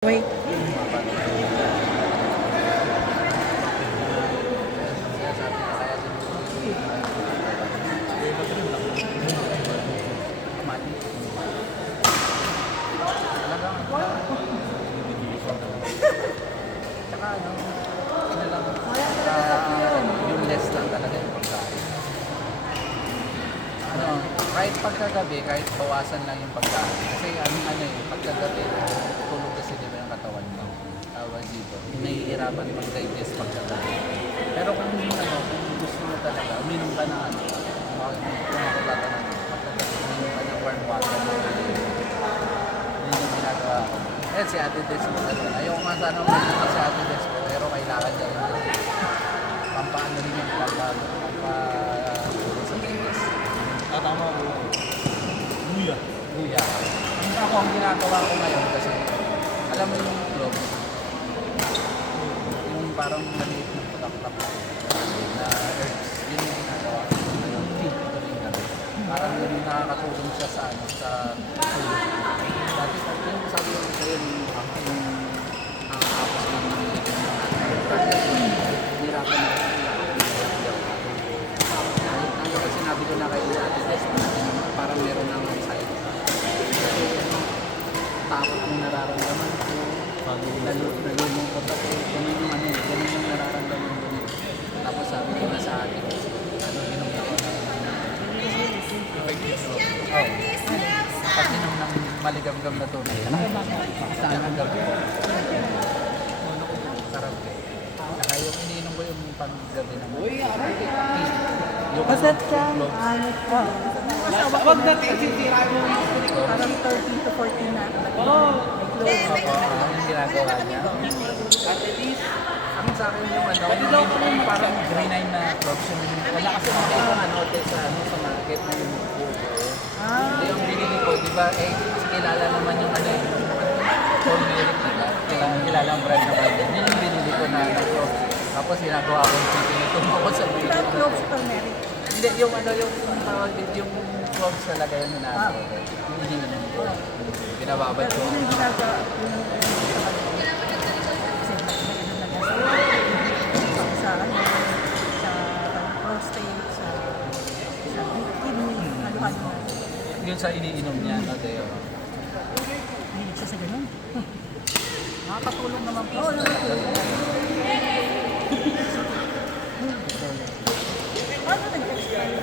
Wait. Yung less lang talaga yung pagkain. Kahit pagkagabi, kahit bawasan lang yung pagkain. Kasi pagkagabi, tulog kasi di ba yung katawan mo. Tawag dito, nahihirapan mag-digest pagkagabi. Pero kung gusto mo talaga, uminom ka na pagkagabi, uminom ka ng warm water. Yun yung ginagawa ko. Si Ate Des mo ayaw ko nga sana uminom si Ate Des mo, pero kailangan niya rin yun. Pampaano rin yung pampatulong sa digest. Tama ko. Luya. Luya. Ako ang ginagawa ko ngayon kasi alam mo yung cloves, yung parang maliit ng putak-tak na herbs, yun yung ginagawa ko. Tea, parang yun yung nakakatulong siya sa tulog. Dati yung sabi ko sa'yo yung tapos ng hirapan na sinabi ko na kayo sa Ate Des, parang meron ng anxiety. Takot yung nararamdaman ko, nalulungkot ako, ganun yung nararamdaman ko. Tapos sabi ko na sa akin, inom ako pag inom ng maligam-gam na tunay, saan ang gabi ko? Sarap eh. Saka yung iniinom ko yung pang-gabi naman. Masat ka? Wag natin isitira mo yung Parang 13 to 14 na. Yung ginagawa niya. Ang sa akin yung parang green na cloves yung wala kasi sa market na yung Hindi yung binili ko, di ba, mas kilala naman yung turmeric, di ba? Kilala ang brand na brand. Yun yung binili ko na cloves. Tapos ginagawa ko yung pinitong ako sa binili ko. Cloves turmeric. Hindi, yung tawag dito, yung cloves talaga yung minaso. Yung iniinom ko. Binababad ko. Yun yung ginagawa. Sa prostate, sa kidney, halo-halo na. Yun sa iniinom niya, no, Deo? Hilig siya sa ganun. Nakakatulong naman po. Oo, nakatulong. Paano nag-expire?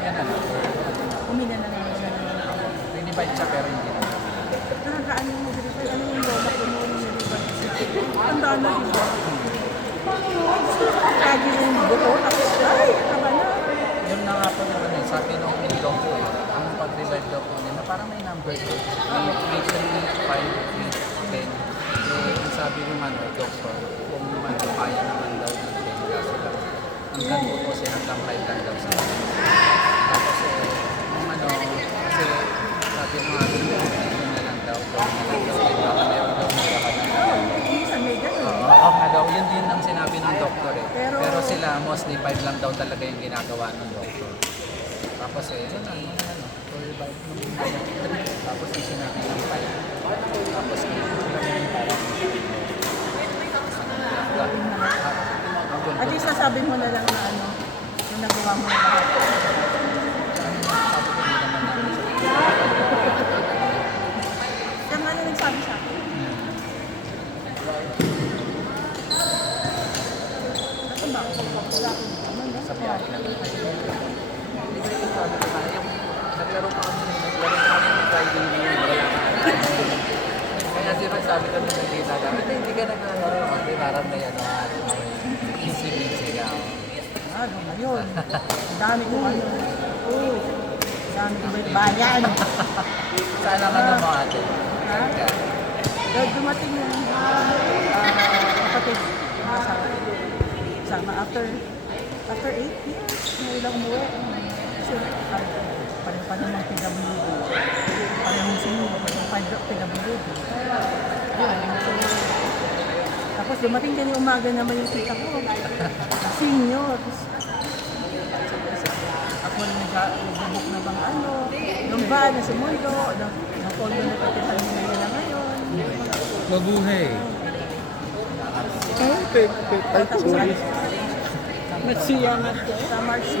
Yan na. Umina na naman siya. Pinivide siya pero hindi na. Nakakaano mo dito? Ano yung lola ko noon yung nilibad? Tandaan na diba? Lagi yung buto, tapos ay, tama na. Yun na nga po naman sabi nung ilong ko ang pag-revive daw po nila, parang may number ko. May 3, 5, 8, 10. Ang sabi ng doktor, kung kaya naman daw ng 10 kaso lang. Hanggang po po siya, hanggang 5 lang daw siya. Tapos kasi sabi ng ating yun na lang daw, baka meron daw mura ka na. Minsan may ganun. Oo nga daw, yun din ang sinabi ng doktor eh. Pero Sila mostly 5 lang daw talaga yung ginagawa ng doktor. Tapos yun lang, revive ng tapos yung sinabi ng 5. Tapos At least sasabi mo na lang na yung nagawa mo na lahat. Kaya nga na nagsabi sa akin. Ano ba? Wala akong naman. sa biyahe na naglaro pa kami ng Friday niyo, wala ka. Kaya sabi ko nung nakita ka, hindi ka naglalaro, hindi parang may busy-busy ka. Ano ngayon? Ang dami ko ano. Oo. Ang dami ko bayan. Saan ang ano mo ate? Ha? Dumating yung kapatid ng asawa. Sama after 8 years. Ngayon lang umuwi. Kasi pareho pa naman PWD. Pareho senior. Pareho PWD. Yun. So, tapos dumating din yung umaga naman yung tita ko. Senior. Ako na nagbubuk na bang yung van na sa mundo. Pondo na patihan nila nila ngayon. Mabuhay. Tapos sa March 2.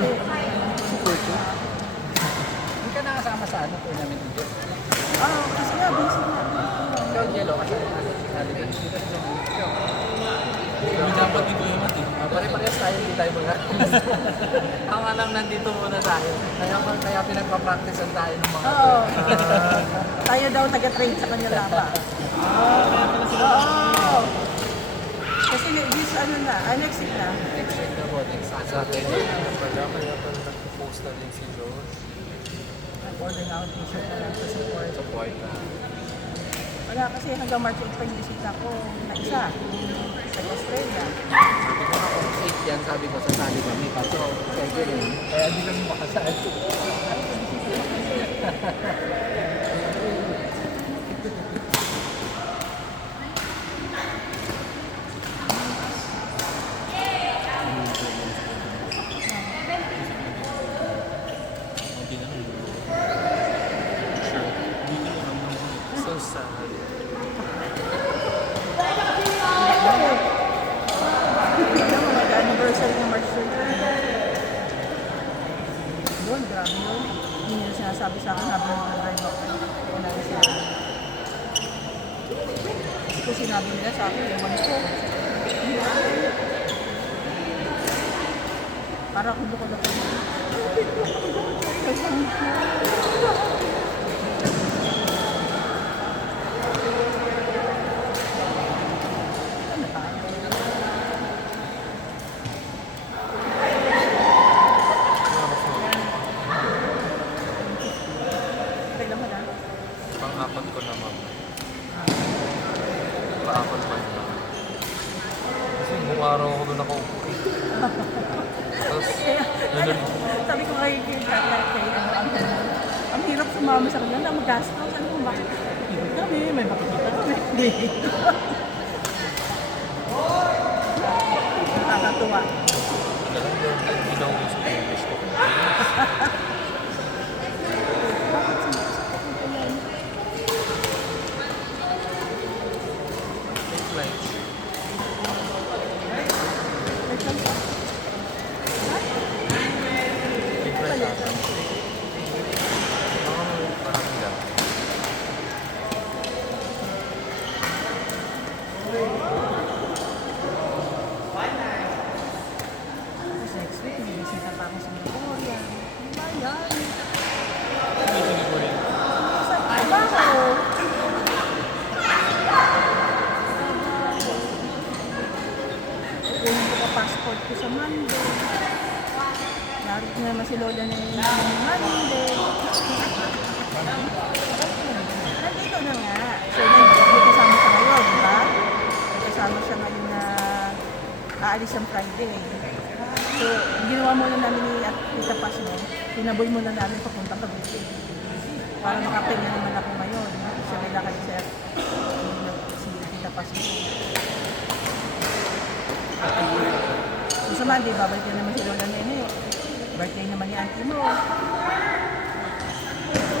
Hindi ka nakasama sa ano, tournament dito? Kasi nga, busy na. Ikaw, Jello, kasama ka sa Hindi dapat dito yung mati. Pare-parehas tayo, hindi tayo mga. Ang alam, nandito muna tayo. Kaya pinagpa-practicean tayo ng mga Oo. Tayo daw taga-train sa kanya laba. Oo. Kasi this ano na, next week na. next week na po, next Saturday. Kaya pa nag-post na din si George. Nag-order na ako ng t-shirt na lang sa support. Support na. Wala kasi hanggang March 8 pa yung bisita ko na isa sa Australia. Sabi ko nga kung 8 yan, sabi ko sasali kami. Kaso, schedule eh. Kaya di kami makasali. Hindi na lang. Sure. Hindi na lang naman. So sad. Alam mo, mag-anniversary ng March 13. Yun, grabe yun. Hindi nila sinasabi sa akin habang nag-drive ako. Wala na sila. Kasi sinabi nila sa akin, ewan ko. Para kung bukod ako. Ano ba? Kailan mo na? Pang-apat ko na, ma'am. Pa-apat pa na. Kasi buong araw ako doon ako uwi. Tapos, yun ulit. Sabi ko kay ang hirap sumama sa kanya na mag-gastos. Ano kung bakit? Kami, may makikita kami. Nakakatuwa. Alam mo, hindi na ako gusto ng English ko. Bakit sinusunod ko yan? Take flights. Wait lang po. Take flights ata. Parang lang. Tapos next week, may bisita pa ako sa Singapore. Bayan. Hindi ko rin. Sa trabaho. Kunin ko pa passport ko sa Monday. Narit na naman si Lola na yung Monday. Nandito na nga. So, may kasama siya ngayon, di ba? May kasama siya ngayon na aalis ang Friday. So, ginawa muna namin ni Tita Paz mo. Tinaboy muna namin papunta Cavite. Para makapahinga naman ako ngayon. Kasi may lakad si Tita Paz mo. So, sa Monday, babalik na naman si Lola Nene. Birthday naman ni auntie mo.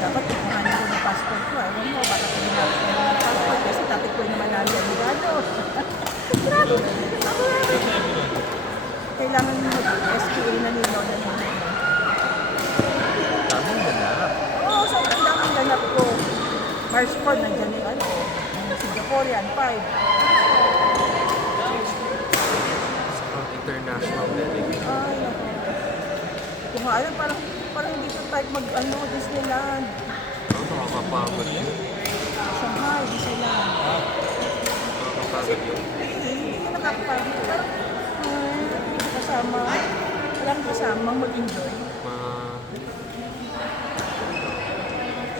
Dapat kukuhanin ko ng passport ko. Ewan mo, baka pinagawin ko ng passport kasi tatay ko naman namin ang ligado. Grabe. Ako kailangan mag-SPA na ni Lola Nene. Daming ganap. Oo, sobrang daming ganap ko. March 4, nandiyan yung ano, yung Singaporean 5. Sa international delegate. Ay, naku. Kung alam, parang hindi ko type Disneyland. Nakakapagod yun. Shanghai, Disneyland. Nakakapagod yun. Hindi ka nakakapagod. Parang, hindi ko kasama. Walang kasama, mag-enjoy.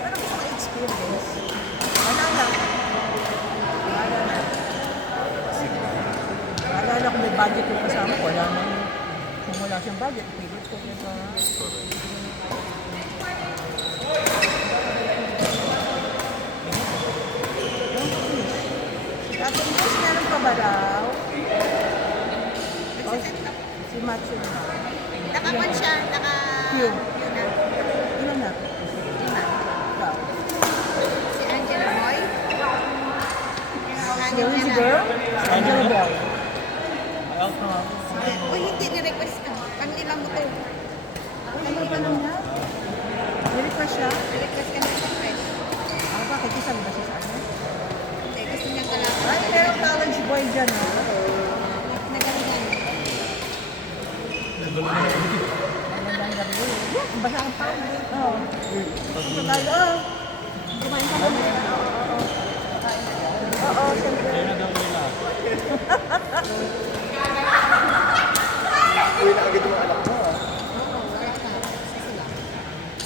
Pero gusto ko experience. Wala na. Alala ko may budget yung kasama ko. Wala nang, kung wala siyang budget, pilit ko. Diba? At English, meron pa ba daw? Si Macho na. Nakapan siya, naka... Yun. Yun na. Ilan na? Lima. Ikaw. Si Yun si girl? Angela Bell. Uy, hindi ni-request ka. Panglima mo to. Ano ba nung yan? Nirequest siya? Request ka na request. Ah, bakit? Isa ba siya sa akin? Hindi, gusto niyang kalaban. Ay, pero college boy dyan, ha? Nagalingan. Magandang gabi. Ang basa ang tao. Oo. Ito tayo. Kumain ka ba? Oo, siyempre. Uwi na agad yung anak mo ah.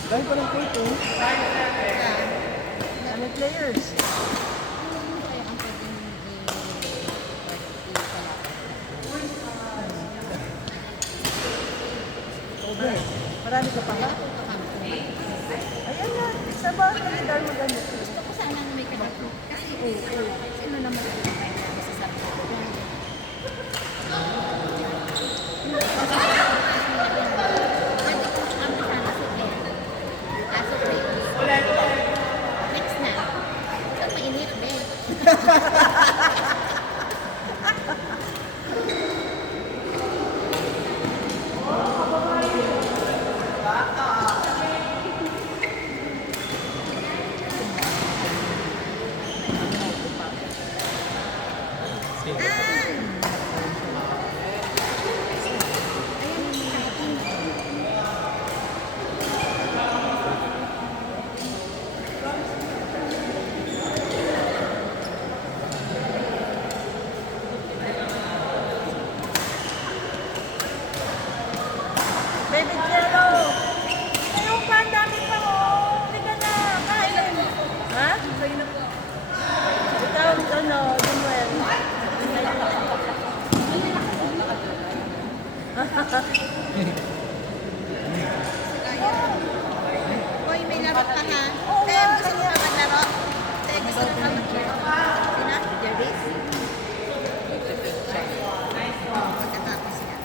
Dahil pa ng court, eh. Ano players? Okay. Marami ka pa ba? Ayan na. Isa ba? Kalidar mo ganito. Gusto ko sana na may kanato. Kasi, sino naman ang masasabi ko? Pwede ko kami sana si Ken. Kaso next na. So, mainit, Ben. Baby Jello! Ayaw pa, ang dami pa, oh! Hindi ka na, kain! Ha? Ikaw, ano, Samuel? Hoy, may laro ka ha. Oo Kaya nga, gusto mo kaya- pa maglaro? Kaya gusto mo pa maglaro? Sina? Jervis? Pagkatapos niya.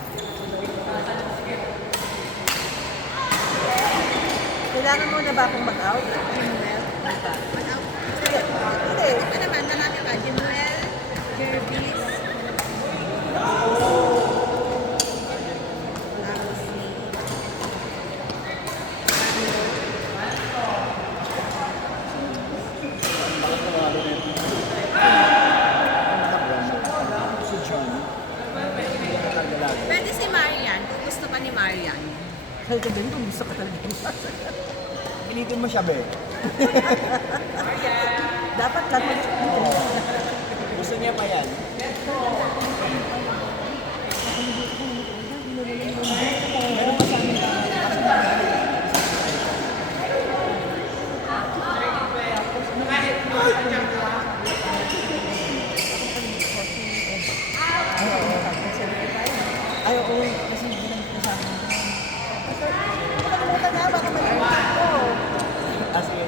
Kailangan mo na ba akong mag-out? Jimuel? Mag-out. Hindi. Hindi. Ito naman, marami pa. Jimuel, Jervis. Tapos si... Bakit nawalo na yun? Si John. Nagdalaga. Pwede si Marian, kung gusto pa ni Marian. Sabi ko din, kung gusto ka talaga. Initin mo siya, be. Dapat lang mag Gusto niya pa yan. Meron pa sa amin. Ay, oo. Kasi hindi lang kita sa akin. Nakalimutan na, baka malimutan ko. As in,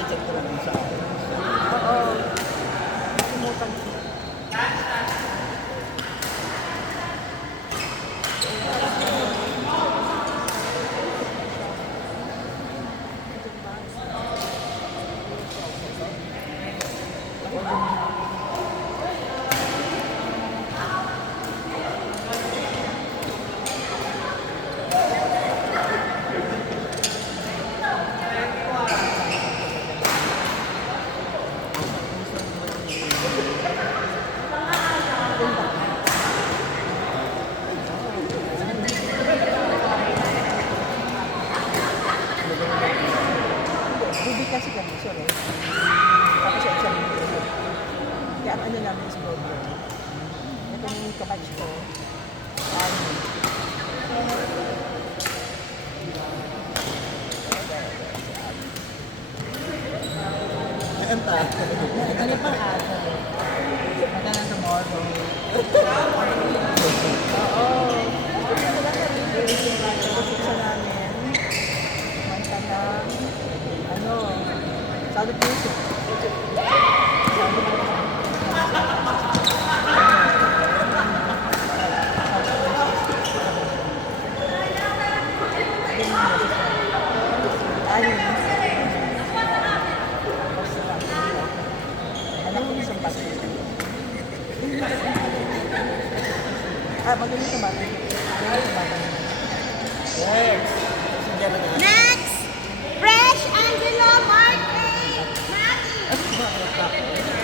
i-check ko lang din sa akin. Oo. Nakalimutan ko. Bibi kasi kami, sorry. Tapos sa isang minuto. Kaya ang ano namin sa GoPro. Ito yung kabatch ko. Anta. Ano pang ata? Mata na tomorrow. Oo. Ito lang kami. Sa namin. Manta na. Ano? Sabi ko yun. Sabi ko ayun. Ano yung isang pati? Magaling sa bata. Magaling sa bata. Yes. Si Jenna na. Next! Fresh Angelo Martin! Maki!